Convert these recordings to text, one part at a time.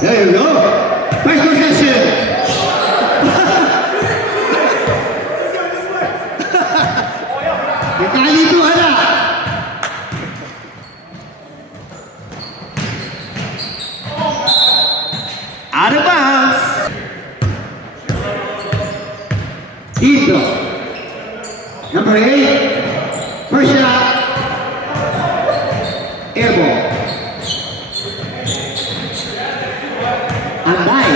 There you go. First possession. Kali itu ada. Out of bounds. Ito. Number 8. First shot. Air ball. Andai.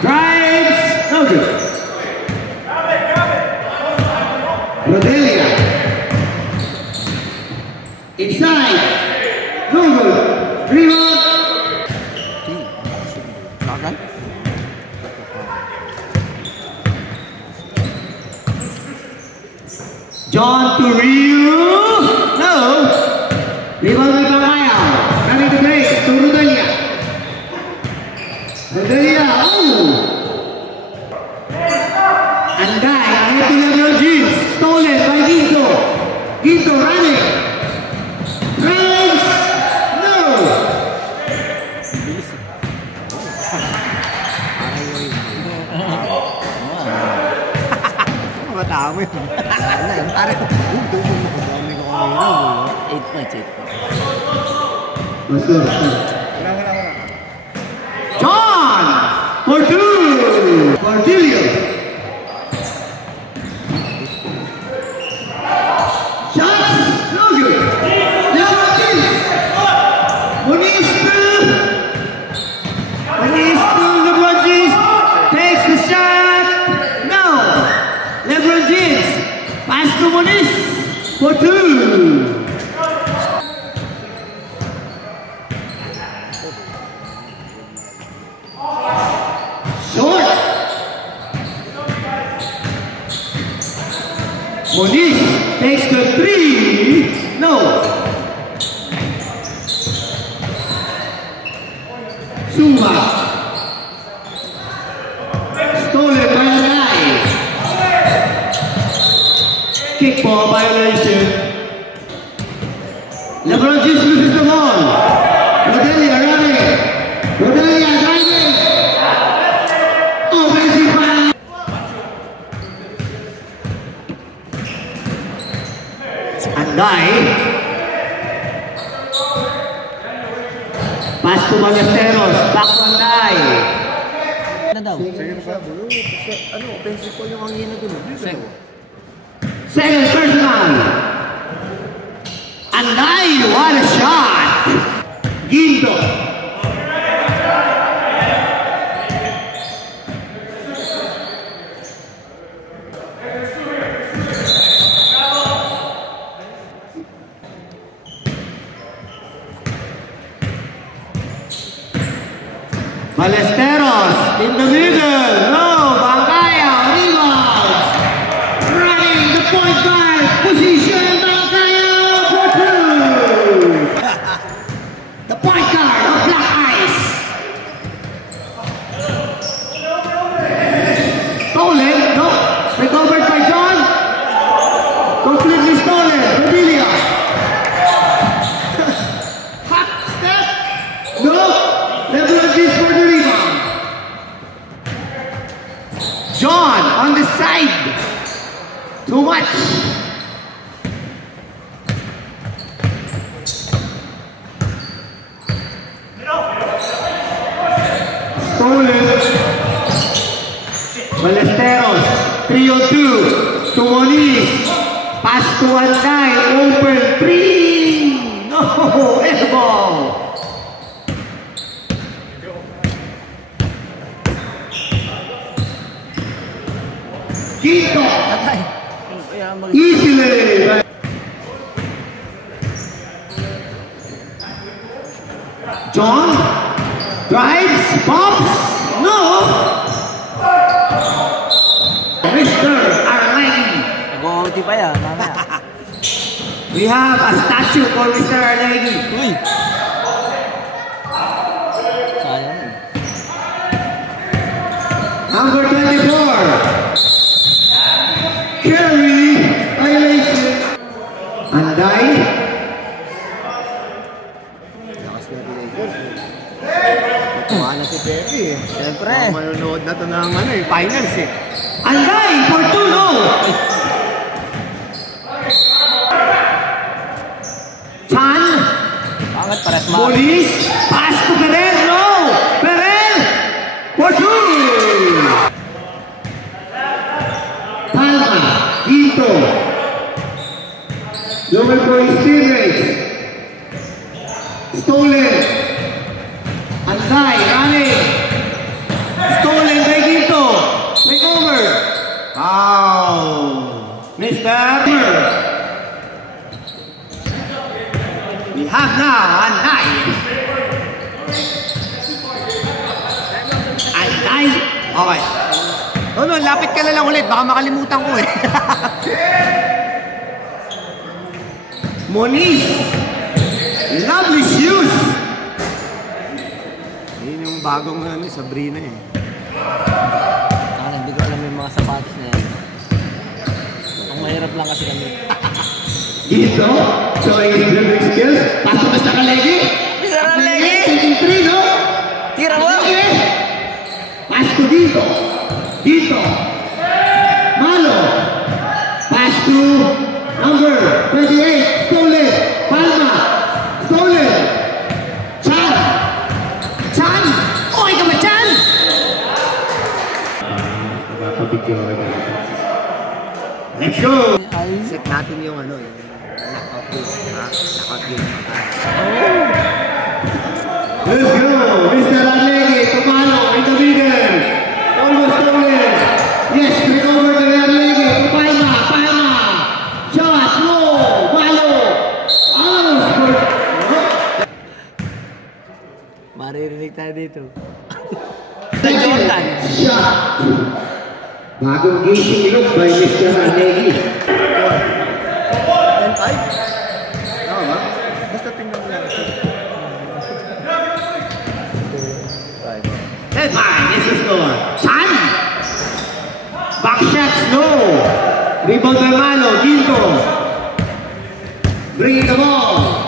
Drives. No good. Rodelia. Inside. No good. Rebound. John to Rio. No. Rebound by Bamayaw. Coming to break to Rodelia. Rodelia. Oh. Andai. Ahead to LeBron James. Stolen by Ginto. Ginto running. Runs. No. Madami. John for 2. Cordelio. Shots. No good. LeBron James. Muniz to LeBron James. Takes the shot. No. LeBron James. Pass to Muniz for 2. Short. Muniz takes the 3. No. Suma. Stolen by Andai. Kickball violation. LeBron James loses the ball. Rodelia running. Rodelia driving. Offensive foul. Andai. Pass to Ballesteros. Back to Andai. Ano daw? Ano, offensive po yung hangin na dun. Second personal. Andai, what a shot. Ginto. Ballesteros in the middle. No, Bangkaya rebounds. Running the point guard position. Bangkaya for 2. The point guard of Black Ice. Stolen. No. Recovered by John. Completely stolen. Rodelia. Hot step. No. LeBron James for the rebound. John on the side. Too much. Stolen. Ballesteros. 3-on-2. To Muniz. Pass to Andai. Open 3. No. Airball. Ginto. Easily. John drives, pops. No. Mr. Arlegi. Nag-OT pa yan, mamaya. We have a statue for Mr. Arlegi. Uy! Sayang. Number 24. Carry violation. Andai. Kuha na si Pepe eh. Siyempre. Manonood na to ng finals eh. Anday for 2-0. Chan. Bakit pares ma? Police. Pass to Ferrer. No. Ferrer for 2. Palma. Quinto. Lower for steal race. Stolen. Anday. Running. Stolen by Quinto. Take over. Wow. Mr. We have now Anday. Anday. Okay. Oh no, lapit ka na lang ulit. Baka makalimutan ko eh. Moniz. Lovely shoes. Yun yung bagong Sabrina eh. Hindi ko alam yung mga sapatos na yan. Ang mahirap lang kasi kami. Dito. Showing his dribbling skills. Pasok na sa Kalegi. Mr. Kalegi! Taking 3, no? Tira mo! Pass to dito. Dito. Malo. Pass to number 28. Stolen. Palma. Stolen. Chan. Chan. Okay ka ba, Chan? Let's go. Set natin yung knockout game. Knockout game. Let's go. Mr. Arlegui. Tumalo in the middle. Almost stolen. Yes, recover to Arlegui. Palma. Palma. Shot. No. Malo. Almost for... Maririnig tayo dito. Jordan. Shot. Bagong gising look by Mr. Arlegui. 10-5? Tama ba? Basta tingnan mo lang. 10-5. This is score. Chan. Back shots. No. Rebound by Malo. Ginto. Bring the ball.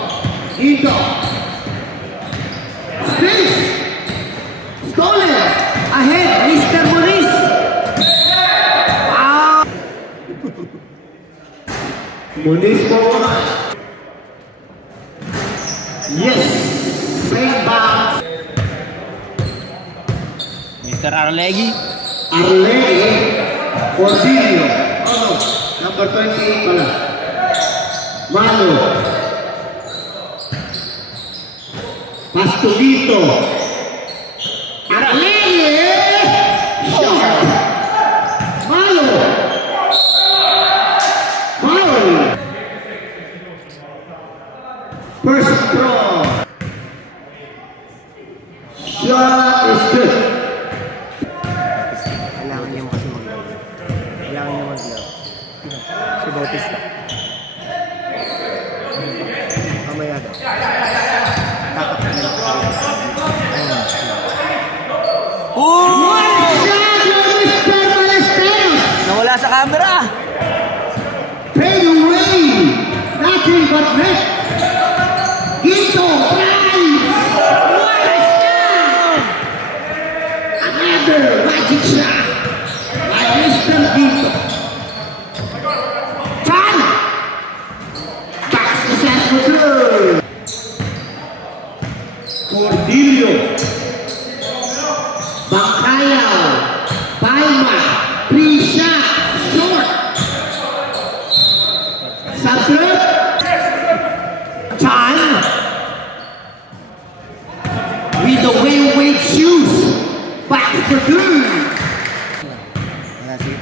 Ginto. Space. Stolen. Ahead. Mr. Moniz. Wow. Moniz forward. Yes. Bring back. Mr. Arlegui. Arlegui. Cordelia. Oh, number 28 pala. Malo. Pastolito. Arlegui. Shot. Malo. Foul. First throw. Shot is good. Kailangan niya kasi mag-love. Kailangan niya mag-love. Si Bautista. Mamaya daw. Tatak na lang. Nawala sa camera! Fade away! Nothing but net! Ginto! Price! What a shot! Another magic shot by Mr. Ginto. Chan! Back to set for two! Cordelio! Bangkayaw! Palma! Trisha! Short! Subtrap! Chan! With the weight shoes! Back for two! Wala si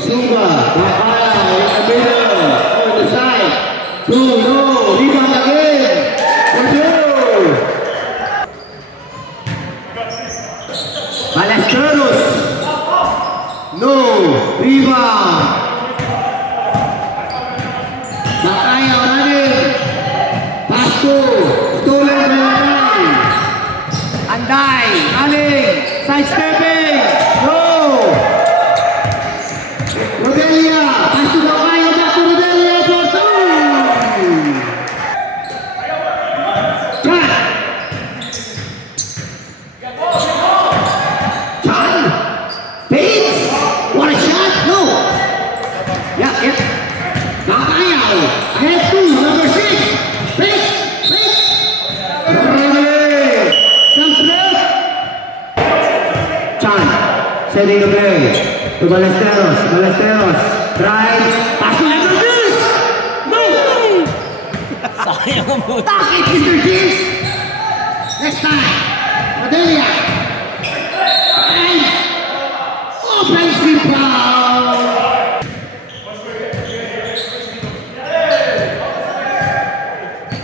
Suba! Bangkayaw! In the middle! On the side! Two! No! Rebound again! For two! Ballesteros! No! Rebound! Bangkayaw running! Pasko! Stolen by Anday! Anday! Running! Sidestepping! No! Rodelia! Pasko Bangkayaw! Back to Rodelia for two! Chan! the play. To Ballesteros. Ballesteros. Drives. Pass to Lebron James. No! Sayang ang buto. Back it, Mr. James. Next time. Rodelia. Drives. Offensive foul.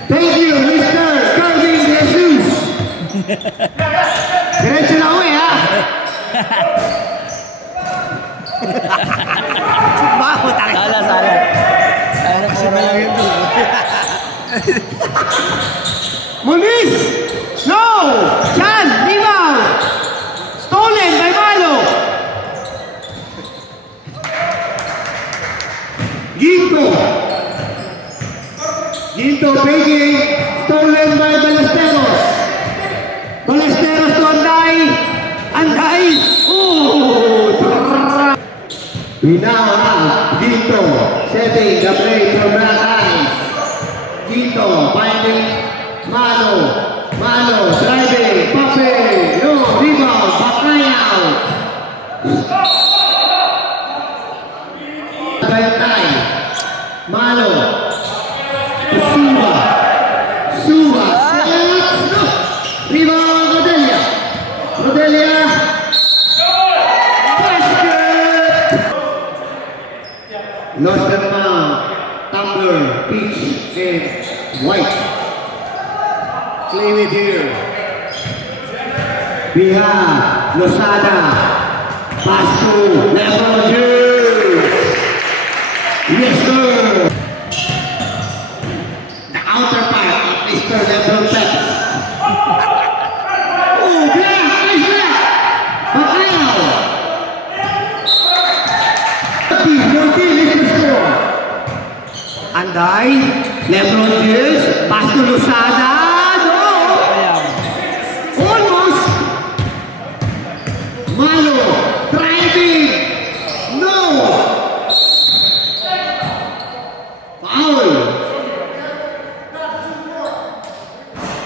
Thank you, Mr. Calvin Jesus. Diretso na uwi, ha? Baho, tayo. Sala. Sala po na lang ito. Muniz! No! Chan! Rebound! Stolen by Malo! Ginto begging, stolen by Ballesteros. Ballesteros to Anday. Anday! Oh! We now have Ginto setting the play for Black Eyes. Ginto finding Malo. Malo driving, popping, no rebound, Bakayaw. Tagaytay. Malo. Suba. No. Rebound, Rodelia. Basket. Lost and found. Tumbler, Peach, and White. Claim it here. We have Losada. Pass to Lebron James. Yes, sir. The outer part of Mr. Lebron James. Oh, black! Nice black! Bakayaw! 14 is the score. Anday, Lebron James, pass to Losada. No! Almost! Malo, driving! No! Foul!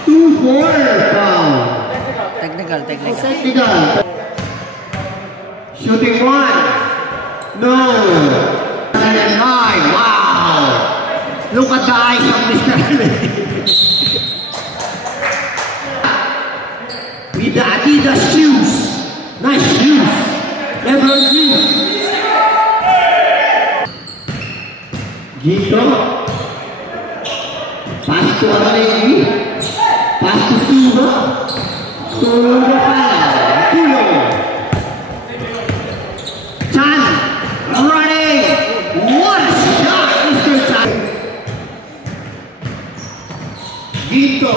2-4 foul. Technical. Technical. Shooting one. No. And high. Wow. Look at the eyes of Mr. With the Adidas shoes. Nice shoes. Lebron James. Ginto. Pass to Arlegi. Pass to Suba. Tulong na pala. Tulong. Chan. Running. What a shot, Mr. Chan. Ginto.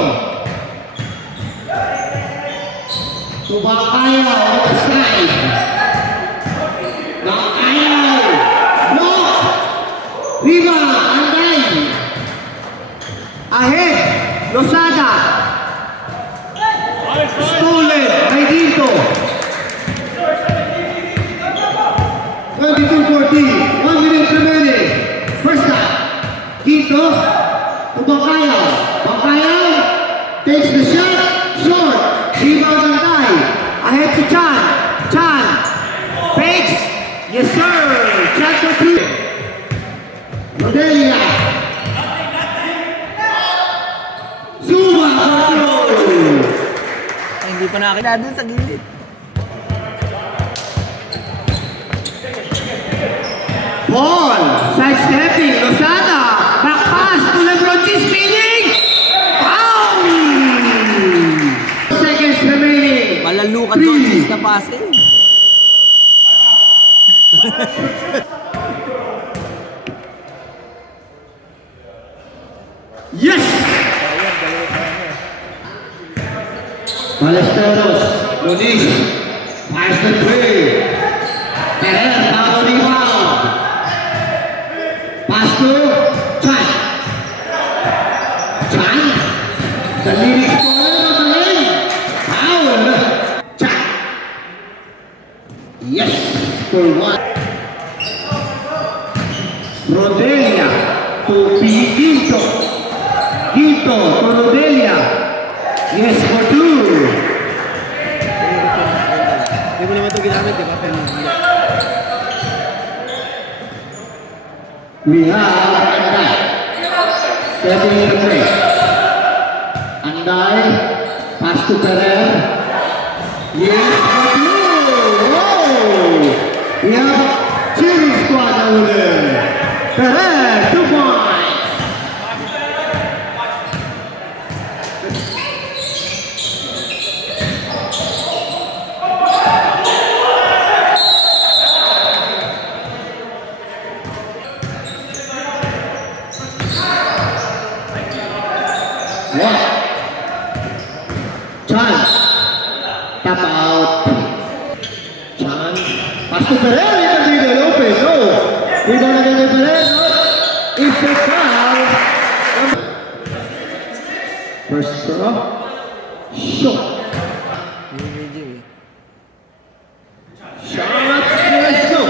To Bakayaw on the side. Bakayaw. Block. Riva. Anday. Ahead. Losada. Stolen by Ginto. 22-14. 1 minute remaining. First half. Ginto to Bakayaw. Bakayaw takes the shot. Short. Rebound Anday. Ahead to Chan. Chan. Fakes. Yes, sir. Chan to 3. Rodelia. Suba. Hindi pa nakakita dun sa gilid. Paul, sidestepping, Losada, back pass to Lebron James, spinning, foul! Seconds remaining. Malalo ka doon sa passing. Yes! Ballesteros, Muniz, fires the three. Ferrer, now rebound. Pass to Chan. Chan, the leading scorer of the league. Foul. Chan. Yes, for one. Rodelia to Ginto. Ginto to Rodelia. Yes, for two. Hindi mo naman ito ginamit, di ba? We have Anday setting the play. Anday, pass to Pereira. Yes, we have cheering squad over there. Pereira, 2 points. Chance, tap out. Chance, pass to Pereira in the middle, open, no. We're gonna get the Pereira, no. It's a foul. First throw, shot. Shot, let's go.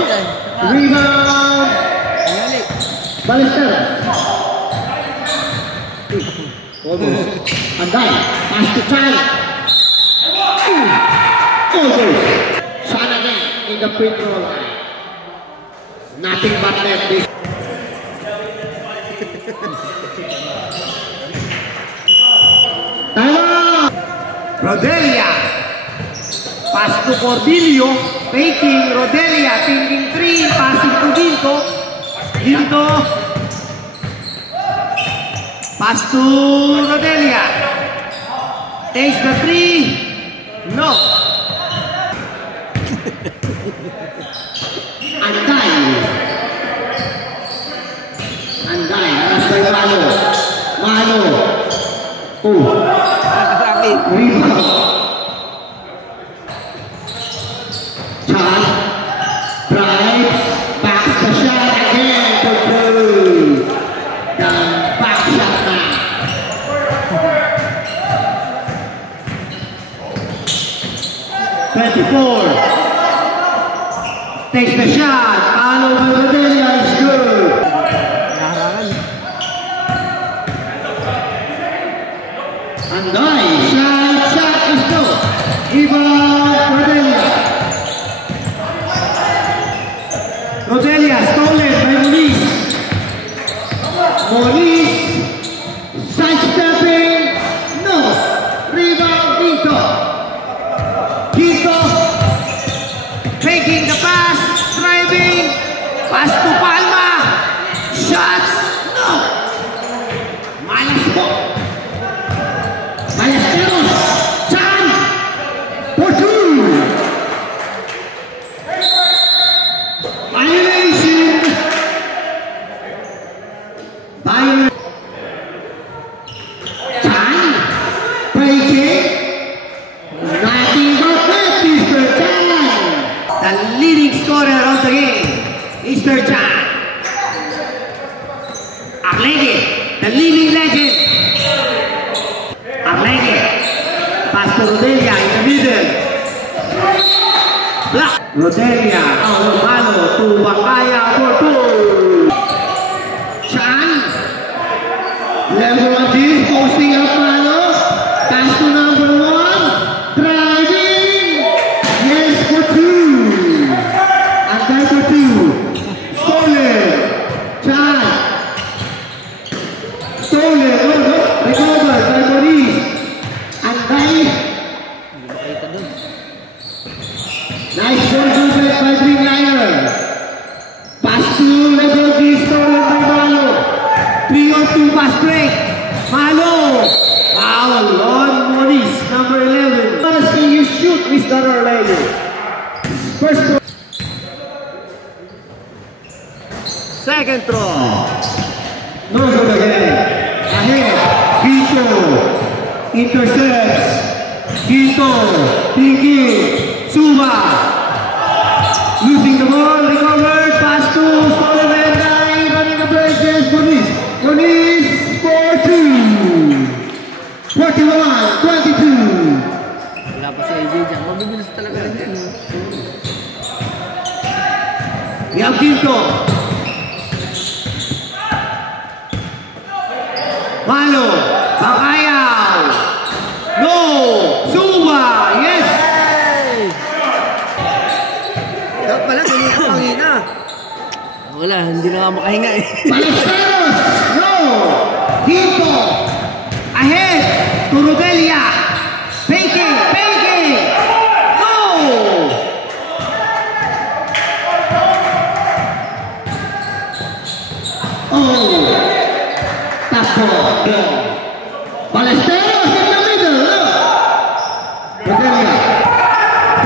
Rebound. Ballesteros. Anday, pass to Chan. Almost. Chan again in the free throw line. Nothing but net this. Time. Rodelia. Pass to Corbilio. Faking. Rodelia. Thinking 3. Passing to Ginto. Ginto. Pass to Rodelia. Takes the 3. No. Anday. Anday. Alas by Mano. Mano. Oh. Rebound. Chan. Drives. Backs the shot again. For 2. The back shot now. 24. Takes the shot. Alo by Rodelia is good. Anday. Shot is good. Rebound Rodelia. Rodelia stolen by Moniz. Moniz sidestepping. No. Rebound Ginto. Ginto taking the pass, driving, pass to Palma, shots, no. Malas po. Ballesteros, Chan, for 2. Violation. Chan, breaking. Nothing but net, Mr. Chan. The leading scorer of the game, Mr. Chan. Arlegui, the living legend. Arlegui, pass to Rodelia in the middle. Block. Rodelia, Malo to Bangaya for 2. Chan, level 1 is posting up Malo. Pass to number 1. Driving. Yes, for 2. Anday for 2. Stolen. Chan. Stolen. No. Recovered by Moniz. Anday. Nice ball movement by Dreamliner. Pass to level D. Stolen by Malo. 3-on-2 pass break. Malo. Foul on Moniz, number 11. Honestly, you shoot, Mr. Orlando. First throw. Second throw. No good again. Ahead. Ginto. Intercepts. Ginto. Thinking. Suba. Losing the ball. Recovered. Pass to Solomon. Running the bridges. Moniz. Moniz for 2. 41-22. Wala pa si AJ dyan. Mabibilis talaga rin yan. We have Ginto. Malo. Bakayaw. No. Suba. Yes. Dapat pala, ganito pangina. Wala pala, hindi na nga makahinga eh. Ballesteros, no. Quinto, ahead to Rodelia. Faking, no. Oh, tapo. Ballesteros in the middle, no. Rodelia.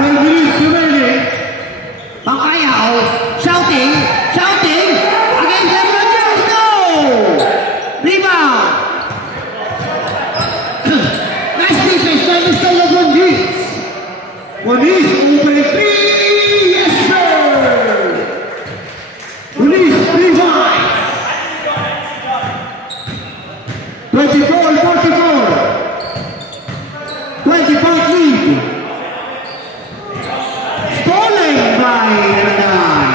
12 minutes remaining. Bangkayaw, shouting, against LeBron James, no! Rebound! Nice defense by Mr. LeBron James. Moniz, open three, yes sir! Moniz, revive! 24-44. 20-point lead. Stolen by Ranay.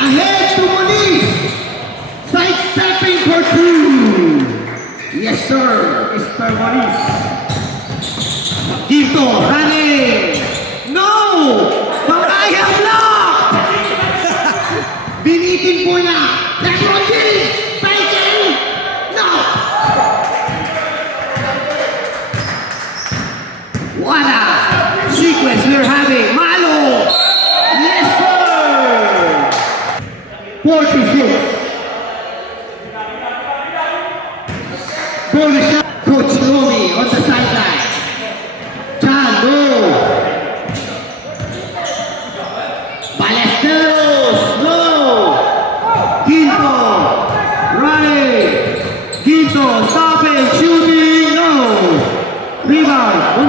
Ahead to Moniz. Sidestepping for two. Yes, sir. Mr. Moniz. Dito, running. No! Makaya block! Binitin po niya. LeBron James. Faking. No! What a sequence we're having. Malo! Yes, sir! 46. Bonus shot. Coach Lomi on the sideline. Chan, no! Ballesteros, no! Quinto, running. Quinto, stopping, shooting, no! Rebound,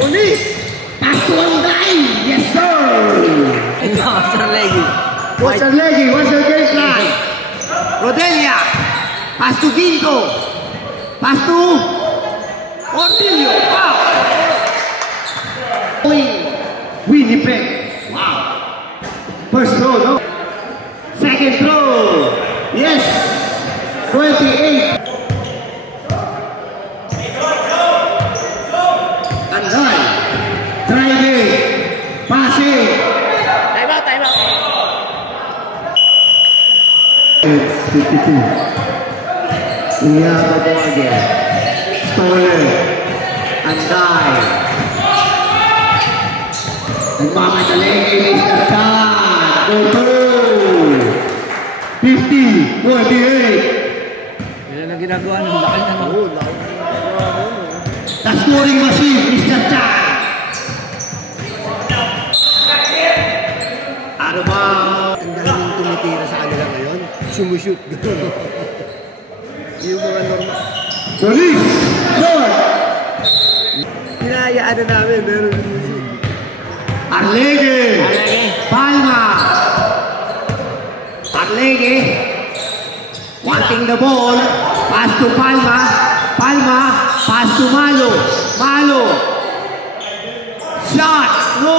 Moniz, pass to Anday, yes sir! What's our leggy? What's our leggy? What's our game plan? Rodelia, pass to Ginto, pass to Ortilio, wow! Winnipeg, wow! First throw, no? Second throw, yes! 28. Anday, driving, passing. Time out. It's 52. Iyaba po again. Stolen. Anday. Nagmamadali kay Mr. Chan. Go through. 50, 48. Yan ang ginagawa ng laki na no. The scoring machine, Mr. Chan. Ano ba? Ang daming tumitira sa kanila ngayon, sumushoot. Yung mga normal. Police! Lord! Hinahayaan na namin, meron sumushoot. Arlegue! Palma! Arlegue! Wanting the ball. Pass to Palma. Palma. Pass to Malo. Malo. Shot. No.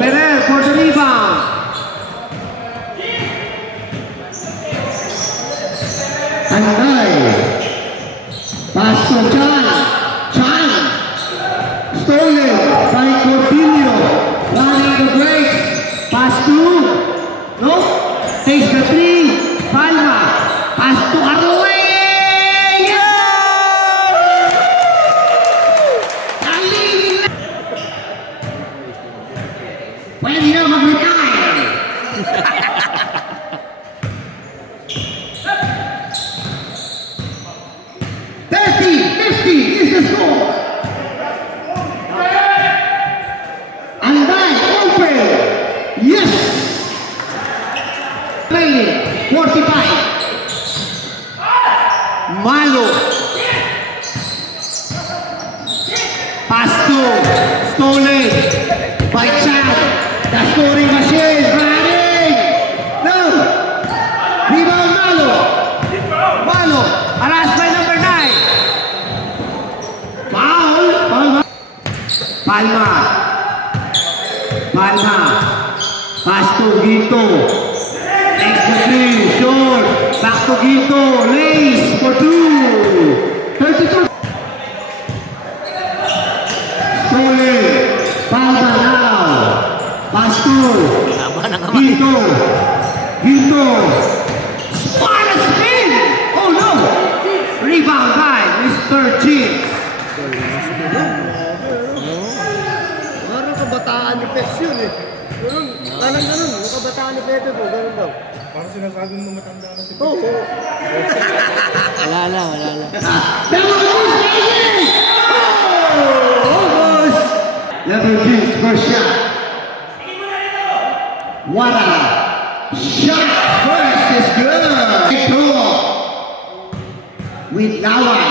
Ferrer for the rebound. Anday. Pass to Chan. Chan. Stolen by Cortillo. Running the breaks. Pass to. No. Takes the three. Palma. Pass to Arroyo. Pwede na mag-retire. 30-50 is the score. Anday open. Yes. 45. Malo. Pass to Stolen by Chan. The scoring machine running. No. Rebound Malo. Malo. Harassed by number 9. Foul. Palma. Pass to Ginto. Extra three. Short. Back to Ginto. Lace for 2. 32. Stolen. Palma now. Pass to Ginto. Parang kabataan ni Pets yun eh. Ganun, parang ganun. Yung kabataan ni Pets po, ganun daw. Parang sinasabi mo matanda na si Oo. Wala lang. Almost! Level Kings first shot. What a shot first is good. Throw with Laway.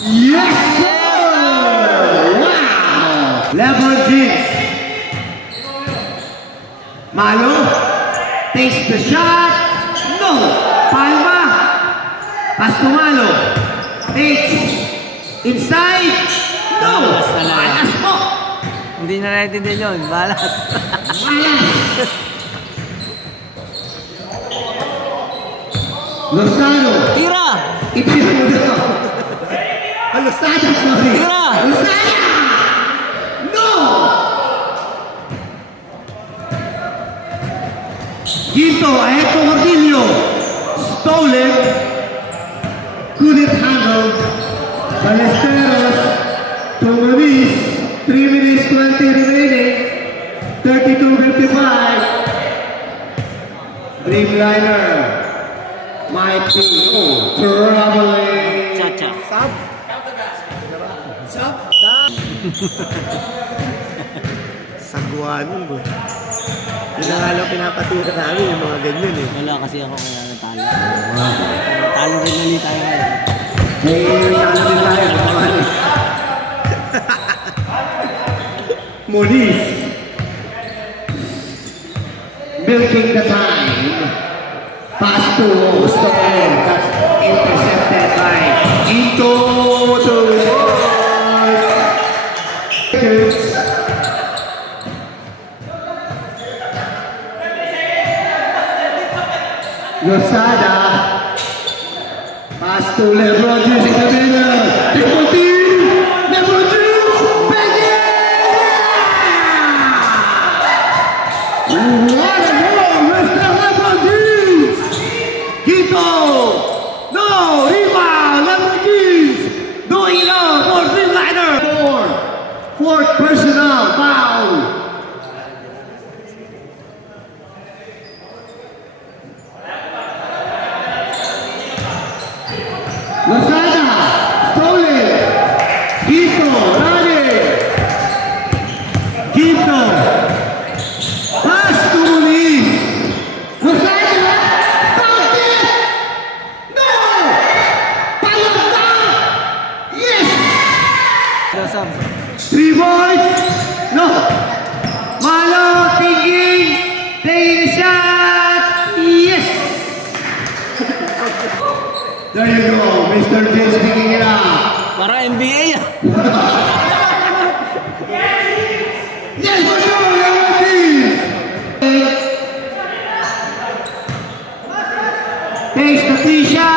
Yes, sir! Wow! Level Kings. Malo takes the shot. No. Palma. Pass to Malo. Takes inside. No. Malas po. Hindi na naintindihan yun. Balas. Malas. Lozano. Tira! Itira mo dito. Lozano, sorry. Tira! Lozano. No. Ginto, ahead to Gordillo. Stolen. Couldn't handle. Ballesteros. To Ruiz. 3 minutes 20 remaining. 32-55. Dreamliner. Might be traveling. Cha-cha. Sab? Sab? Sagwanan bro. Yun ang alam pinapatira namin yung mga ganyan eh. Wala kasi ako kaya natalo. Talo rin ulit tayo ngayon. May ano din tayo. Moniz. Milking the time. Pass to Stolen. That's intercepted by Ito to Lozada. Pass to LeBron James in the middle. LeBron James. What a goal, Mr. LeBron James. Quito. No, rebound. LeBron James. Doing it all for Dreamliner. Fourth personal foul. Lozada, Stolen, Quito, Rane, Quito, pass to Muniz, Lozada, found it, no, Palota, yes, 3 points, no, Malo, taking a shot, yes. There you go, Mr. James picking it up. Para NBA yan. Yes, for sure, Level takes the tee shot.